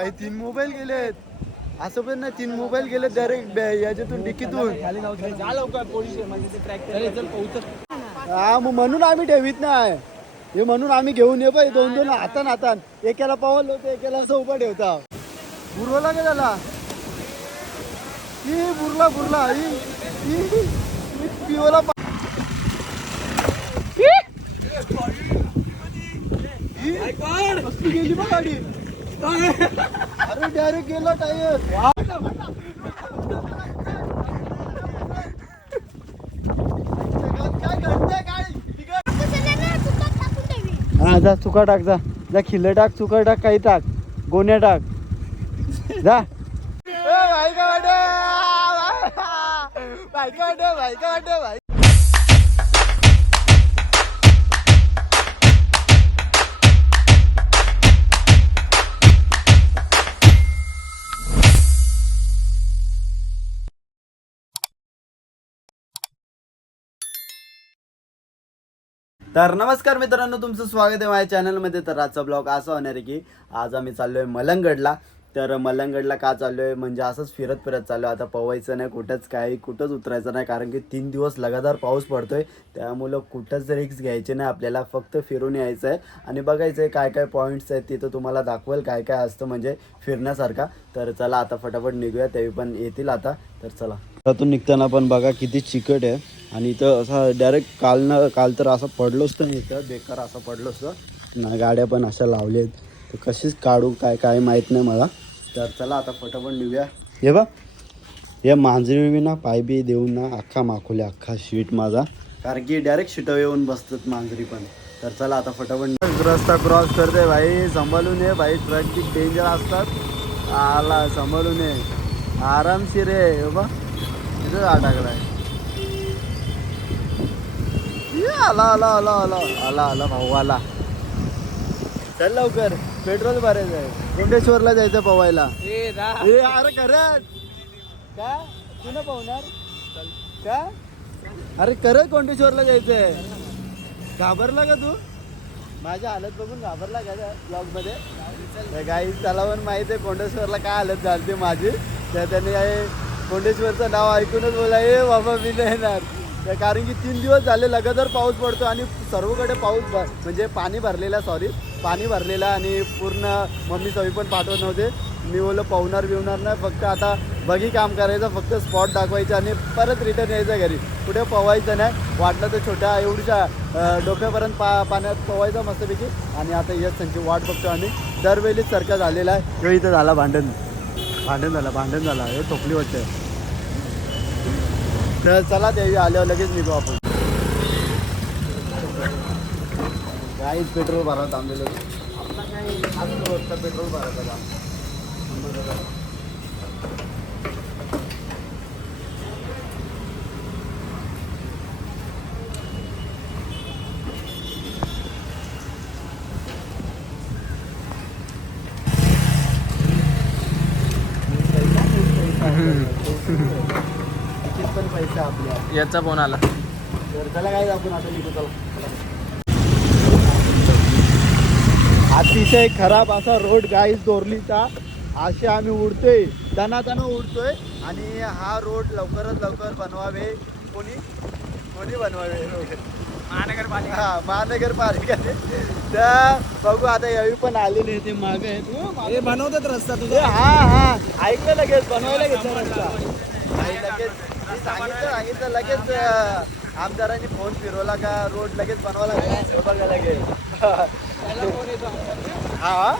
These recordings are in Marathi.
काही तीन मोबाईल गेलेत असं पण नाही तीन मोबाईल गेले डायरेक्ट याच्यातून डिकीतून हा मग म्हणून आम्ही ठेवीत नाही. हे म्हणून आम्ही घेऊन ये बाई दोन दोन हातान हातान. एकाला पावल होतं एकाला असं उभा ठेवता. बुरवला का त्याला? ही बुरला बुरला ही पिवला गेली गाडी. अरे डायरेक्ट गेला टायर हा जा चुका टाक जा. जा खिल्ल टाक चुका टाक काही टाक. गोण्या टाक. जा. बायका वाटे बायका वाटे बायका वाटे बाई तर नमस्कार मित्रांनो तुमचं स्वागत आहे माझ्या चॅनलमध्ये. तर आजचा ब्लॉग असा होणार आहे की आज आम्ही चाललोय मलंगडला. तर मलंगडला का चाललोय? म्हणजे असंच फिरत फिरत चाललो आता पवायचं नाही कुठंच काही कुठंच उतरायचं नाही कारण की तीन दिवस लगातार पाऊस पडतोय. त्यामुळं कुठंच रिक्स घ्यायचे नाही आपल्याला फक्त फिरून यायचं आहे. आणि बघायचं आहे काय काय पॉईंट्स आहेत तिथं तुम्हाला दाखवेल काय काय असतं म्हणजे फिरण्यासारखा. तर चला आता फटाफट निघूया ते पण येतील आता. तर चला. त्यातून निघताना पण बघा किती चिकट आहे. आणि इथं असा डायरेक्ट काल न काल तर असं पडलोच तर इथं बेकार असं पडलो असतं ना गाड्या पण अशा लावल्या आहेत तर कशीच काढू काय काय माहीत नाही मला. तर चला आता फटाफट निघूया. हे बा या मांजरी बी ना पाय बी देऊन ना अख्खा माखवले अख्खा शीट माझा. कारण की डायरेक्ट शिटव येऊन बसतात मांजरी पण. तर चला आता फटाफट रस्ता क्रॉस करते भाई. सांभाळून ये भाई. ट्रक डेंजर असतात. आला सांभाळून ये आरामशीर आहे. बा बघ इथं अडकलाय ये, आला आला आला आला आला आला भाऊ आला. चल लवकर पेट्रोल भरायचं आहे. कुंडेश्वरला जायचं पवायला. ए अरे खरंच का? तू ना पाहणार का? अरे खरंच कोंडेश्वरला जायचंय घाबरला का तू? माझ्या हालत बघून घाबरला का ब्लॉगमध्ये काही त्याला पण माहिती आहे कोंडेश्वरला काय हालत झाली माझी. तर त्याने कोंडेश्वरचं नाव ऐकूनच बोला ए बाबा मी नाही येणार. कारण की तीन दिवस झाले लगातार पाऊस पडतो आणि सर्वकडे पाऊस भर म्हणजे पाणी भरलेला सॉरी पाणी भरलेला आणि पूर्ण मम्मी सवी पण पाठवत नव्हते. मी बोललो पाहुणार बिवणार नाही फक्त आता बघी काम करायचं फक्त स्पॉट दाखवायचं आणि परत रिटर्न यायचं घरी. कुठे पवायचं नाही वाटलं तर छोट्या एवढीच्या डोक्यापर्यंत पा पाण्यात पवायचं मस्तपैकी. आणि आता यश त्यांची वाट बघतो आणि दरवेळीच सारखं झालेला आहे. ह्यो इथं झाला भांडण. भांडण झालं भांडण झालं. हे ठोकली वाटते तर चला देवी आल्यावर लगेच निघू आपण. काहीच पेट्रोल भरा थांबलेलं. आपला काही पेट्रोल भरत पेट्रोल का किती पण पैसे आपल्या याचा फोन आला. तर चला काय आपण आता निघू चला. अतिशय खराब असा रोड गाईस दोरलीचा. असे आम्ही उडतोय. दनादना उडतोय. आणि हा रोड लवकरात लवकर बनवावे. कोणी? कोणी बनवावे? रोड महानगरपालिका. हा महानगरपालिकाने तर बघू आता यावी पण आले नाही ते मागे. आहेत बनवतात रस्ता ए, तुझा हा हा. ऐकलं लगेच बनवायला घेतलं रस्ता. नाही, लगेच मी सांगितलं सांगितलं लगेच आमदारांनी फोन फिरवला का रोड लगेच बनवायला लागला. बघा हा?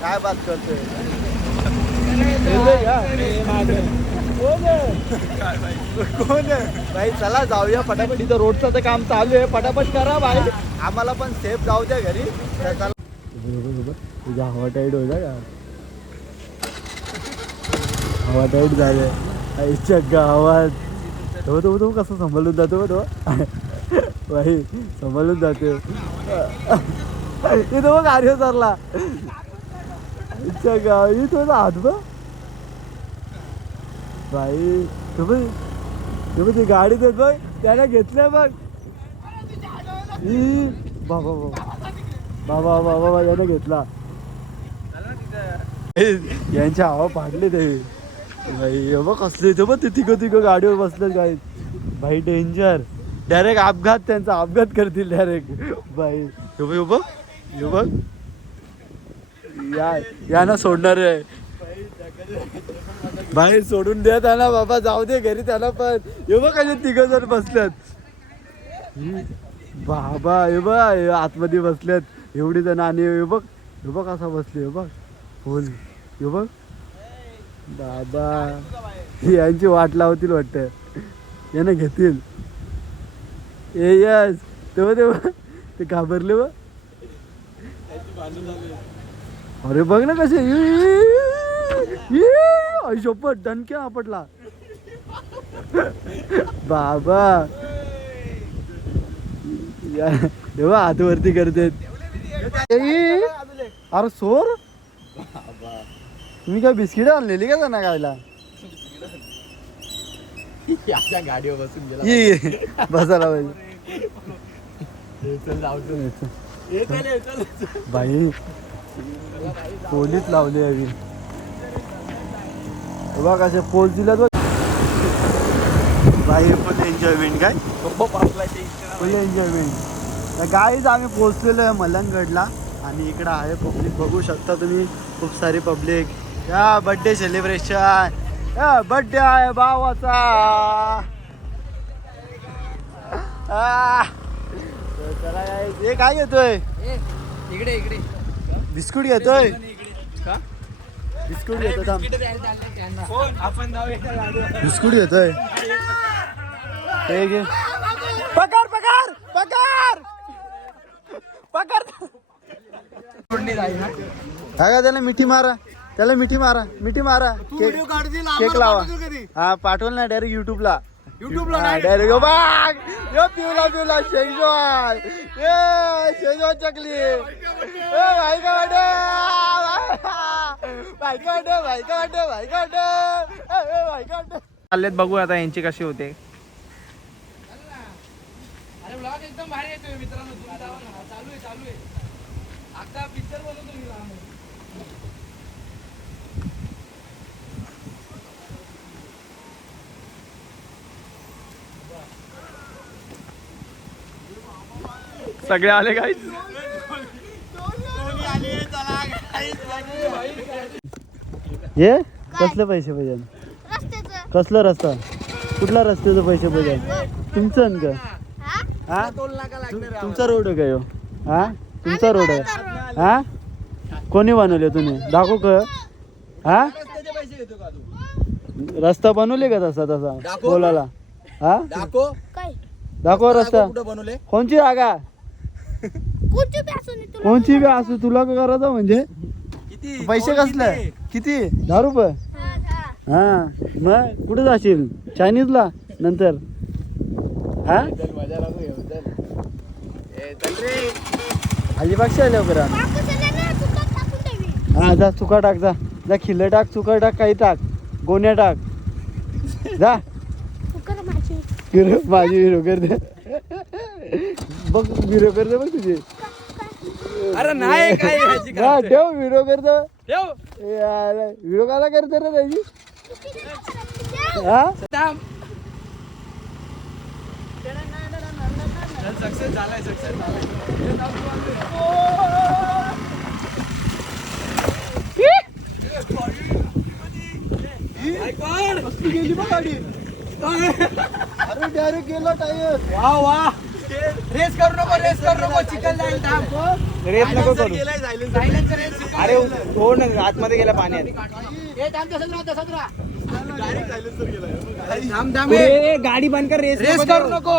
काय बात करतोय? कोण भाई चला जाऊया फटाफट. इथं रोडचं तर काम चालू आहे. फटाफट करा भाई. आम्हाला पण सेफ जाऊ द्या घरी. चला. तुझा हवा टाईट होता का? हवा टाईट झाले. आईच्या गावात. तो तो तो कसं सांभाळून जातो हो, तो भाई सांभाळून जाते. इथं बघ आर्य सरला. आईच्या गाव इथं हात बघ. भाई तो बघ तो ती गाडी देत बघ त्याला घेतलंय बघ. ई, बाबा बाबा. बाबा बाबा बाबा यानं घेतला. यांच्या हवा पाडले ते. बघ कसले ते बघ ते तिघ तिघ गाडीवर बसलेत काय भाई डेंजर डायरेक्ट अपघात त्यांचा अपघात करतील डायरेक्ट भाई. हे बघ हे बघ. बघ. या यांना सोडणार आहे. बाहेर सोडून द्या त्यांना बाबा जाऊ दे घरी त्याला पण. हे बघ कसे तिघ जण बसल्यात बाबा हे बघ आतमध्ये बसल्यात एवढी जण आणि हे बघ हे बघ कसा बसले हे बघ. बोल. हे बघ. बाबा. यांची वाट लावतील वाटत. यानं घेतील. ए यस. तेव्हा तेव्हा. ते घाबरले व अरे बघ ना कसे. शोपट दणक्या आपटला. बाबा. या तेव्हा हातवरती करते अरे सोर. तुम्ही काय बिस्किट आणलेली का त्यांना खायला? गाडीवर बसून गेला. ये. बसायला पाहिजे. चल जाऊ बाई पोलीस लावले हवी बघा कसे दिल्यात बघ बाई फुल एन्जॉयमेंट काय? फुल एन्जॉयमेंट गाईज आम्ही पोहोचलेलो आहे मलंगगडला आणि इकडं आहे पब्लिक बघू शकता तुम्ही खूप सारी पब्लिक या बड्डे सेलिब्रेशन या बड्डे आहे भावाचा. हे काय येतोय इकडे इकडे. बिस्कुट घेतोय? का? बिस्कुट घेतो बिस्कुट घेतोय. हे घे. पकार पकार पकार पकार हा का त्याला मिठी मारा? त्याला मिठी मारा मिठी मारा. केक केक लावा. हा पाठवल ना डायरेक्ट युट्यूबला युट्यूबला डायरेक्ट यो बाग! यो पिवला पिवला शेंगजॉय ए शेंगजॉय चकली. ए भाई का वाटे. भाई का वाटे भाई का वाटे भाई का वाटे. ए भाई का वाटे. चाललेत बघू आता यांची कशी होते. अरे ब्लॉग एकदम भारी येतोय मित्रांनो तुम्ही जावा ना चालू आहे चालू आहे आता पिक्चर बनवतो मी लहान. सगळे आले काय ये? कसले पैसे पाहिजे रस्त्याचं. कसला रस्ता? कुठला रस्त्याचे पैसे पाहिजे तुमचं का हा? हा? तुमचा रोड आहे का ह्यो? हा? तुमचा रोड आहे? हा? कोणी बनवले तुम्ही? दाखव का. हा? रस्ता बनवले का तसा तसा? बोलायला? हा? काय? दाखव रस्ता. बनवले? कोणची जागा? कुठची बी असू नये तुला कोणची बी असू तुला का करायचं म्हणजे? पैसे कसले? किती? दहा रुपये? हा, मग कुठे जाशील? चायनीजला नंतर. हा? अजिबाग ठेवी. हा जा चुका टाक जा. जा खिल्ल टाक चुका टाक काही टाक. गोण्या टाक. जा. कुकर माझी. विरो विरो करते बघ विरो करते बघ तुझी. अरे नाही काय ह्याची हा. ठेव विरो करतो ठेव. विरो काला करते रे त्याची हा थांब. सक्सेस झालाय सक्सेस झालाय गेली बघ गाडी अरे डायरेक्ट गेला टायर वा वा रेस करू नको रेस करू नको. चिकन जाईल थांब. रेस नको करू. सायलेन्सर रेस अरे हो ना आतमध्ये गेला पाण्यात? थांब. थांब ए, गाडी बंद कर रेस रेस करू. नको.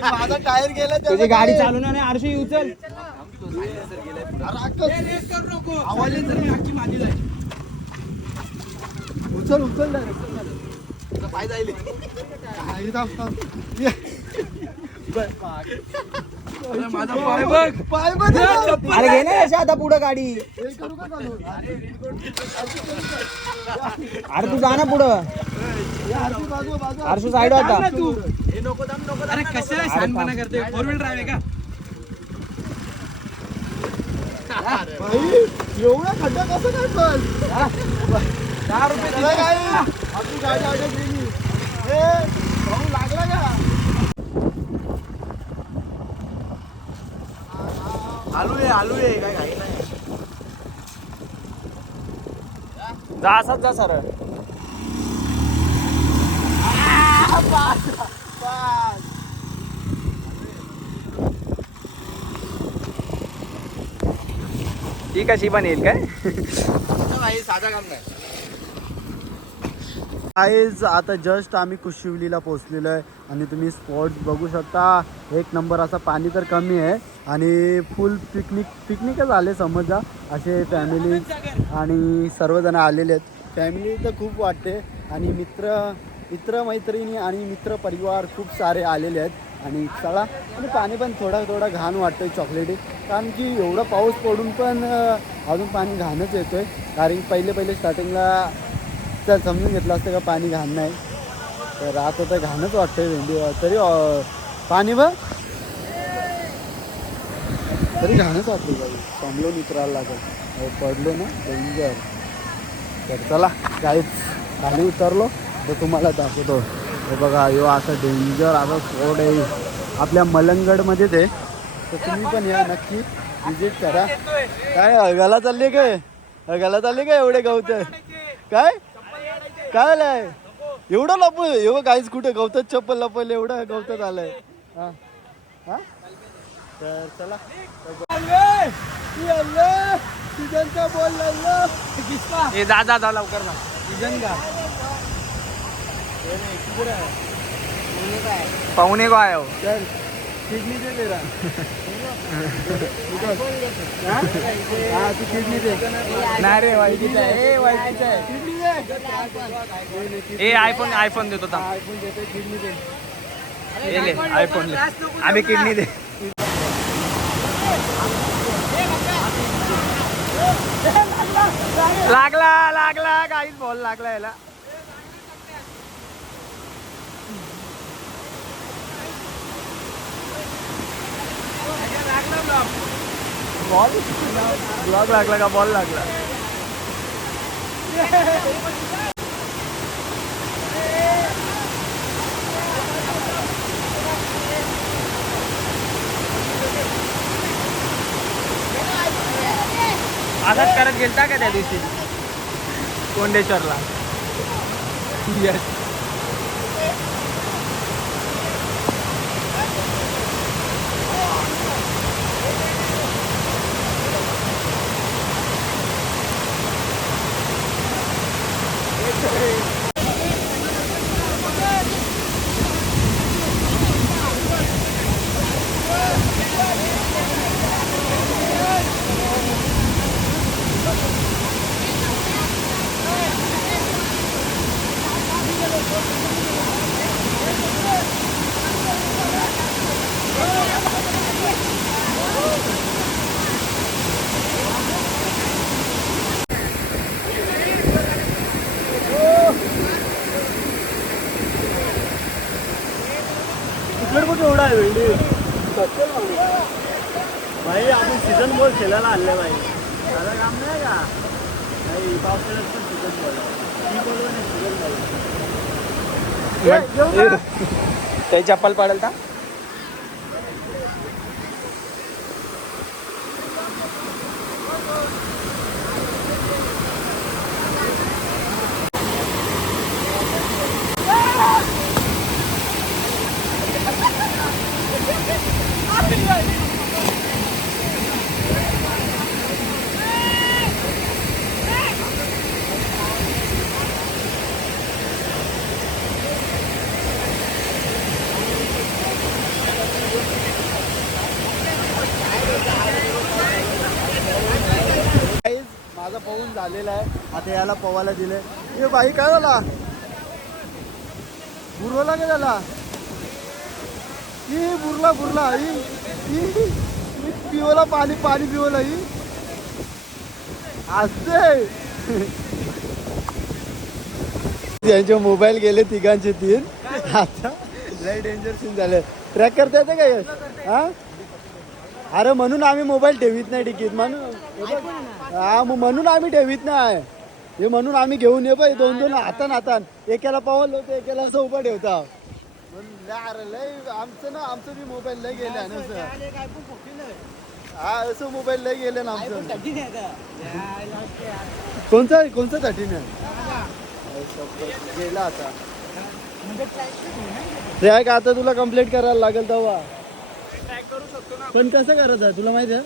माझा टायर गेला तुझी गाडी चालू नाही आरशी उचल. उचल उचल. पाय जाईल. माझा पाय बघ. अरे घे ना आता पुढे गाडी करू का चालू? अरे तू जा ना पुढं आरशू साईड होता तू अरे कशाला शानपणा करते फोर व्हील ड्राईव्ह आहे का एवढा खड्डा कसं काय पण दहा रुपये चला काय आपली गाडी अडक गेली ए, भाऊ लागला का? आलू आहे आलू आहे काय घाई नाही. जा असाच जा सर ती कशी पण येईल काय साधा काम नाही. आईज आता जस्ट आम्ही कुशिवलीला पोहोचलेलो आहे आणि तुम्ही स्पॉट बघू शकता. एक नंबर असा पाणी तर कमी आहे आणि फुल पिकनिक पिकनिकच आले समजा. असे फॅमिली आणि सर्वजण आलेले आहेत. फॅमिली तर खूप वाटते आणि मित्र मित्र मैत्रिणी आणि मित्र परिवार खूप सारे आलेले आहेत. आणि चला आणि पाणी पण थोडा थोडा घाण वाटतंय चॉकलेटी कारण की एवढा पाऊस पडून पण अजून पाणी घाणच येतो आहे कारण की पहिले पहिले स्टार्टिंगला तर समजून घेतलं असतं का पाणी घाण नाही. तर आता तर घाणच वाटतं आहे भेंडी तरी पाणी बघ तरी घाणच वाटते बाई. समलो उतरायला लागेल. पडलो ना डेंजर तर चला काहीच खाली उतरलो. तर तुम्हाला दाखवतो. हे बघा ह्यो असं डेंजर असं स्पॉट आहे. आपल्या मलंगडमध्येच आहे तर तुम्ही पण या नक्की विजिट करा. काय हगाला चालले काय? हगाला चालले काय एवढे गवत? काय? काय आलंय? एवढं लप एवढं काहीच कुठे गवतात चप्पल लपल एवढं गवतात आलंय. हा. हा? तर चला. बॉल लवकर ना पाहुणे को आयो चल किडनी दे तेरा हा? तू किडनी दे नाही रे वाईटीचा आहे. ए वाईटीचा आहे. किडनी दे ए आयफोन आयफोन देतो. आयफोन देते किडनी दे ए ले आयफोन ले. आम्ही किडनी दे. लागला लागला काहीच बॉल लागला याला. बॉल ब्लॉक लागला का बॉल लागला असाच करत गेलता का त्या दिवशी? कोंडेश्वरला. येस आहे वेळी. भाई आपण सीझन बॉल खेळायला आणले भाई. त्याला काम नाही का? नाही पावसाळ्यात पण सीझन बॉल ती बॉल नाही सीझन बॉल ते चप्पल पडेल का आलेला आहे. आता याला पवायला दिले हे बाई काय झाला? बुरवला का त्याला? ही बुरला बुरला ही पिवला पाणी पाणी पिवला ही असते त्यांचे मोबाईल गेले तिघांचे तीन. आता लय डेंजर सीन झाले. ट्रॅक करता येते का हा? अरे म्हणून आम्ही मोबाईल ठेवीत नाही टिकीत म्हणून. हे मग म्हणून आम्ही ठेवीत नाही. हे म्हणून आम्ही घेऊन ये बाई दोन दोन हातान हातान. एकाला पावल होतं एकाला असं उभा ठेवता म्हणून लय अरे लय आमचं ना आमचं बी मोबाईल लय गेले ना हा असं मोबाईल लय गेले ना आमचं. कोणचा कोणचा थर्टीन गेला आता. ट्रॅक आता तुला कंप्लीट करायला लागेल तेव्हा. पण कसं करायचं आहे तुला माहिती आहे?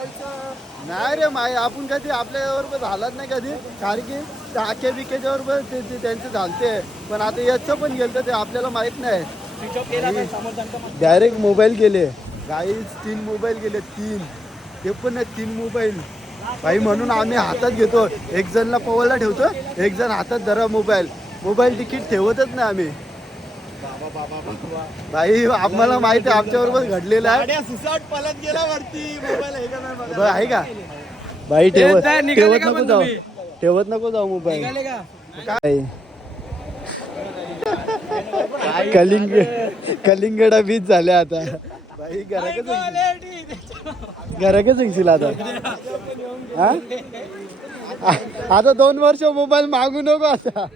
नाही रे माय आपण कधी आपल्या बरोबर झालाच नाही कधी. कारण की त्या आख्या बिक्याच्या बरोबर ते ते त्यांचे झालते. पण आता याचं पण गेलं ते आपल्याला माहीत नाही. डायरेक्ट मोबाईल गेले. काही तीन मोबाईल गेले तीन. ते पण नाही तीन मोबाईल भाई म्हणून आम्ही हातात घेतो. एक जणला पवलला ठेवतो एक जण हातात धरा मोबाईल मोबाईल तिकीट ठेवतच नाही आम्ही. भाई आम्हाला माहिती आहे आमच्या बरोबर घडलेलं आहे. सुसाट पलत गेला वरती. मोबाईल आहे का भाई ठेवत ठेवत नको जाऊ? ठेवत नको जाऊ मोबाईल. काय कलिंग कलिंगडा बीच झाले आता. भाई घराकच घराकच आता? हा? आता दोन वर्ष मोबाईल मागू नको आता.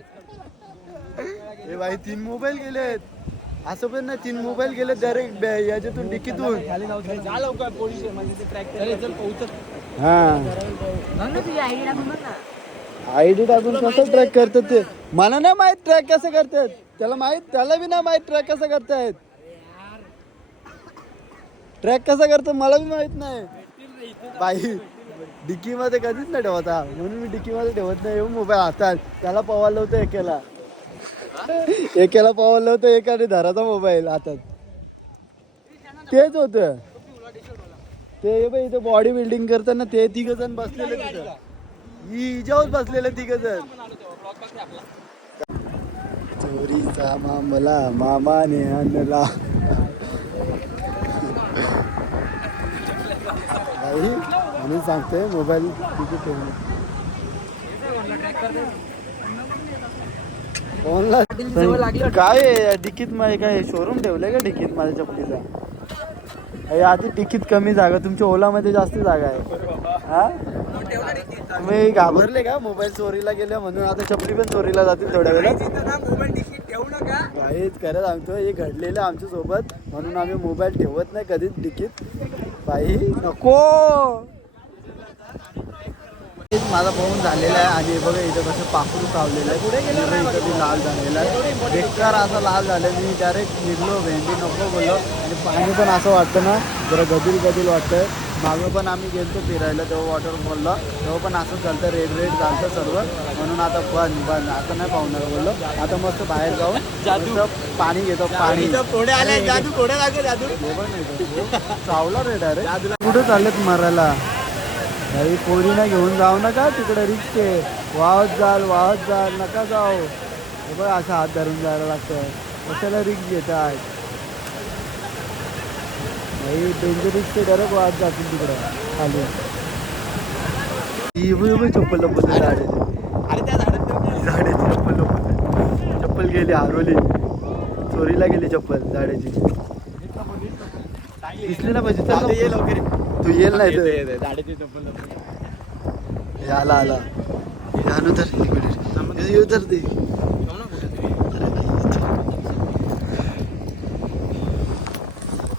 हे भाई तीन मोबाईल गेलेत. असं पण नाही तीन मोबाईल गेले डायरेक्ट याच्यातून डिक्कीतून हा. आय डी टाकून कसं ट्रॅक करतात ते? मला नाही माहीत ट्रॅक कसं करतात. त्याला माहीत त्याला बी नाही माहीत ट्रॅक कसं करतायत. ट्रॅक कसं करतात मला बी माहीत नाही. बाई डिक्की मध्ये कधीच नाही ठेवता म्हणून मी डिक्की मध्ये ठेवत नाही. येऊन मोबाईल हातात. त्याला पवायला होतं एकेला. एकेला पावलं होतं एकाने धराचा मोबाईल हातात. तेच होत. ते बाई इथं बॉडी बिल्डिंग करताना ते तिघ जण बसलेले तिथं. हिच्यावर बसलेले तिघ जण. चोरीचा मामला मामाने आणला. म्हणून सांगते मोबाईल तिथे काय आहे डिकीत मध्ये काय शोरूम ठेवलंय का डिकीत माझ्या चपलीचा आधी डिकीत कमी जागा तुमच्या ओलामध्ये जास्त जागा आहे. हा? तुम्ही घाबरले का? मोबाईल चोरीला गेले म्हणून. आता चपली पण चोरीला जातील थोड्या वेळात. काहीच खरं सांगतो हे घडलेलं आमच्यासोबत म्हणून आम्ही मोबाईल ठेवत नाही कधीच डिकीत. बाई नको! माझा पाहून झालेला आहे आणि बघा इथं कसं पाखरू चावलेलं आहे. इथं बी लाल झालेला आहे. बेकार असा लाल झालं मी डायरेक्ट निघलो भेंडी नको बोललो. आणि पाणी पण असं वाटतं ना जरा गदील गदील वाटतंय. मागं पण आम्ही गेलतो फिरायला तेव्हा वॉटरफॉलला तेव्हा पण असं चालतं रेड रेड चालतं सर्व. म्हणून आता बंद बंद. आता नाही पाहुणार बोललो. आता मस्त बाहेर जाऊन मस्त पाणी घेतो पाणी. जादू जादू. तो. चावला रे डायरेक्ट कुठे चाललेत मारायला? काही पोरीना घेऊन जाऊ नका तिकडे आहे. वाहत जाल वाहत जाल नका जाऊ. हे बघ असं हात धरून जायला लागतं कशाला रिक्स घेतात काही डेंजरस ते डायरेक्ट वाहत जातील तिकडं खाली. चप्पल लपत झाडे. झाडाची चप्पल लपत चप्पल गेली हरवली. चोरीला गेली चप्पल झाडाची. दिसली ना पाहिजे तू येईल नाही तर. झाडाची चप्पल आला आला. आणू तर येऊ तर ते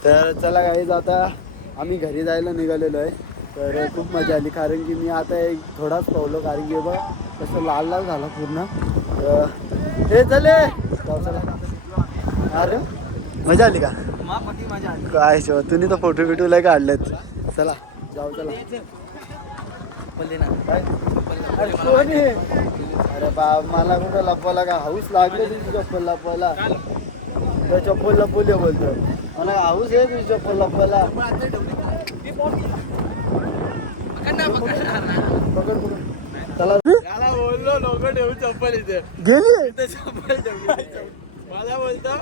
तर. चला काही आता आम्ही घरी जायला निघालेलो आहे. तर खूप मजा आली कारण की मी आता एक थोडाच पावलो कारण की बघ कसं लाल लाल झाला पूर्ण. हे चले. अरे मजा आली का? काय तुम्ही तर फोटो बिटो लय काढलेत. चला जाऊ चला? अरे कोण आहे? अरे बा मला कुठं लपवायला का? हाऊस लागले तुझी चप्पल लपवायला. तर चप्पल लपवली बोलतो मला हाऊस आहे तुझी चप्पल लपवायला. पकड पकड. चला. बोललो नको ठेवू चप्पल इथे. गेली? चप्पल मला बोलतो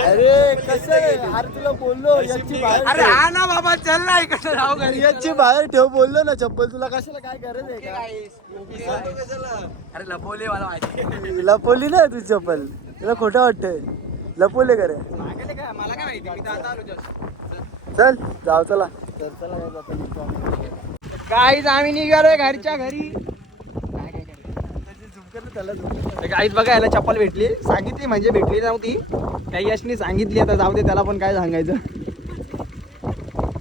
अरे कसं आहे? अरे तुला बोललो याची बाहेर अरे ठेव. हा ना बाबा चल ना इकडे जाऊ घरी. याची बाहेर ठेव बोललो ना चप्पल तुला कशाला काय गरज आहे का? अरे लपवले मला माहिती लपवली ना तुझी चप्पल. तुला खोटं वाटतंय. लपवले करे काय मला काय माहिती? मी तर आता आलो just. चल जाऊ चला. निघतो आम्ही. गाईज आम्ही निघालोय घरच्या घरी. काय काय आईत बघा याला चप्पल भेटली. सांगितली म्हणजे भेटली नव्हती त्या यशनी सांगितली आता जाऊ दे त्याला पण काय सांगायचं.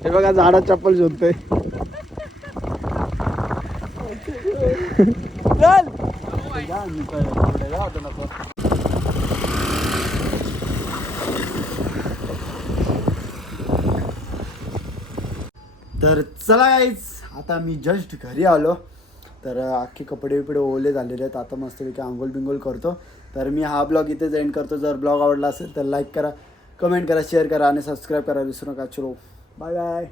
हे बघा झाडात चप्पल शोधतोय. चल. नको. तर चला आता मी जस्ट घरी आलो. तर अख्खे कपडे बिपडे ओले झालेले आहेत. आता मस्तपैकी आंघोळ बिंगोल करतो. तर मी हा ब्लॉग इथेच एंड करतो. जर ब्लॉग आवडला असेल तर लाईक करा कमेंट करा शेअर करा आणि सबस्क्राईब करा विसरू नका. चलो. Bye bye